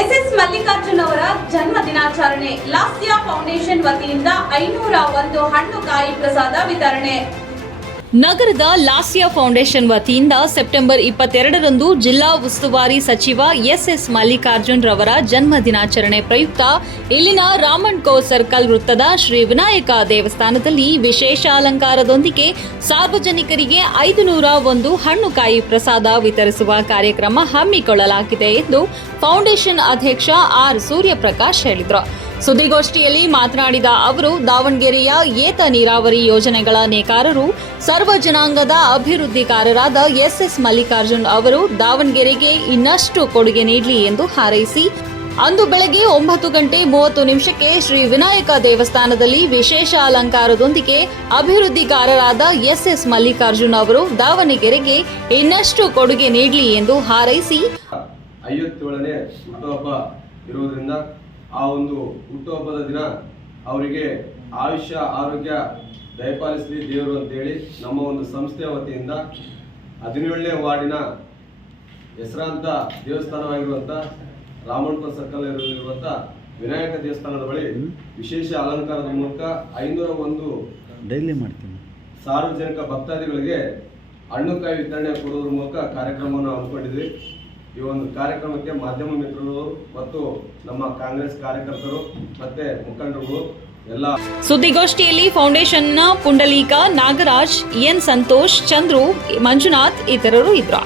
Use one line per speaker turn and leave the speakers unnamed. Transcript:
S S Mallikarjun ಅವರ ಜನ್ಮ ದಿನಾಚರಣೆ ಲಾಸ್ಯಾ ಫೌಂಡೇಶನ್ ವತಿಯಿಂದ ಐನೂರ ಒಂದು ಹಣ್ಣು ಕಾಯಿ ಪ್ರಸಾದ ವಿತರಣೆ.
ನಗರದ ಲಾಸಿಯಾ ಫೌಂಡೇಶನ್ ವತಿಯಿಂದ ಸೆಪ್ಟೆಂಬರ್ ಇಪ್ಪತ್ತೆರಡರಂದು ಜಿಲ್ಲಾ ಉಸ್ತುವಾರಿ ಸಚಿವ ಎಸ್ಎಸ್ ಮಲ್ಲಿಕಾರ್ಜುನ್ ರವರ ಜನ್ಮ ದಿನಾಚರಣೆ ಪ್ರಯುಕ್ತ ಇಲ್ಲಿನ ರಾಮನ್ ಕೋ ಸರ್ಕಲ್ ವೃತ್ತದ ಶ್ರೀ ವಿನಾಯಕ ದೇವಸ್ಥಾನದಲ್ಲಿ ವಿಶೇಷ ಅಲಂಕಾರದೊಂದಿಗೆ ಸಾರ್ವಜನಿಕರಿಗೆ ಐದು ನೂರ ಒಂದು ಹಣ್ಣುಕಾಯಿ ಪ್ರಸಾದ ವಿತರಿಸುವ ಕಾರ್ಯಕ್ರಮ ಹಮ್ಮಿಕೊಳ್ಳಲಾಗಿದೆ ಎಂದು ಫೌಂಡೇಶನ್ ಅಧ್ಯಕ್ಷ ಆರ್ ಸೂರ್ಯಪ್ರಕಾಶ್ ಹೇಳಿದರು. ಸುದ್ದಿಗೋಷ್ಠಿಯಲ್ಲಿ ಮಾತನಾಡಿದ ಅವರು, ದಾವಣಗೆರೆಯ ಏತ ನೀರಾವರಿ ಯೋಜನೆಗಳ ನೇಕಾರರು, ಸರ್ವ ಜನಾಂಗದ ಅಭಿವೃದ್ಧಿಕಾರರಾದ ಎಸ್ಎಸ್ ಮಲ್ಲಿಕಾರ್ಜುನ್ ಅವರು ದಾವಣಗೆರೆಗೆ ಇನ್ನಷ್ಟು ಕೊಡುಗೆ ನೀಡಲಿ ಎಂದು ಹಾರೈಸಿ, ಅಂದು ಬೆಳಗ್ಗೆ ಒಂಬತ್ತು ಗಂಟೆ ಮೂವತ್ತು ನಿಮಿಷಕ್ಕೆ ಶ್ರೀ ವಿನಾಯಕ ದೇವಸ್ಥಾನದಲ್ಲಿ ವಿಶೇಷ ಅಲಂಕಾರದೊಂದಿಗೆ ಅಭಿವೃದ್ಧಿಕಾರರಾದ ಎಸ್ಎಸ್ ಮಲ್ಲಿಕಾರ್ಜುನ್ ಅವರು ದಾವಣಗೆರೆಗೆ ಇನ್ನಷ್ಟು ಕೊಡುಗೆ ನೀಡಲಿ ಎಂದು ಹಾರೈಸಿ,
ಐವತ್ತೇಳನೇ ಹುಟ್ಟುಹಬ್ಬ ಇರುವುದರಿಂದ ಆ ಒಂದು ಹುಟ್ಟುಹಬ್ಬದ ದಿನ ಅವರಿಗೆ ಆಯುಷ್ಯ ಆರೋಗ್ಯ ದಯಪಾಲಿಸಲಿ ದೇವರು ಅಂತೇಳಿ ನಮ್ಮ ಒಂದು ಸಂಸ್ಥೆಯ ವತಿಯಿಂದ ಹದಿನೇಳನೇ ವಾರ್ಡಿನ ಹೆಸರಾಂತ ದೇವಸ್ಥಾನವಾಗಿರುವಂಥ ರಾಮಣ್ಪ ಸರ್ಕಲ್ ಇರುವಂಥ ವಿನಾಯಕ ದೇವಸ್ಥಾನದ ಬಳಿ ವಿಶೇಷ ಅಲಂಕಾರದ ಮೂಲಕ ಐನೂರ ಒಂದು
ಡೈಲಿ ಮಾಡ್ತೀನಿ.
ಸಾರ್ವಜನಿಕ ಭಕ್ತಾದಿಗಳಿಗೆ ಹಣ್ಣುಕಾಯಿ ವಿತರಣೆ ಕೊಡುವುದರ ಮೂಲಕ ಕಾರ್ಯಕ್ರಮವನ್ನು ಹಮ್ಮಿಕೊಂಡಿದ್ವಿ. ಈ ಒಂದು ಕಾರ್ಯಕ್ರಮಕ್ಕೆ ಮಾಧ್ಯಮ ಮಿತ್ರರು ಮತ್ತು ನಮ್ಮ ಕಾಂಗ್ರೆಸ್ ಕಾರ್ಯಕರ್ತರು, ಮತ್ತೆ ಮುಖಂಡರು ಎಲ್ಲ
ಸುದ್ದಿಗೋಷ್ಠಿಯಲ್ಲಿ ಫೌಂಡೇಶನ್ನ ಪುಂಡಲೀಕ ನಾಗರಾಜ್, ಎನ್ ಸಂತೋಷ್, ಚಂದ್ರು, ಮಂಜುನಾಥ್, ಇತರರು ಇದ್ರು.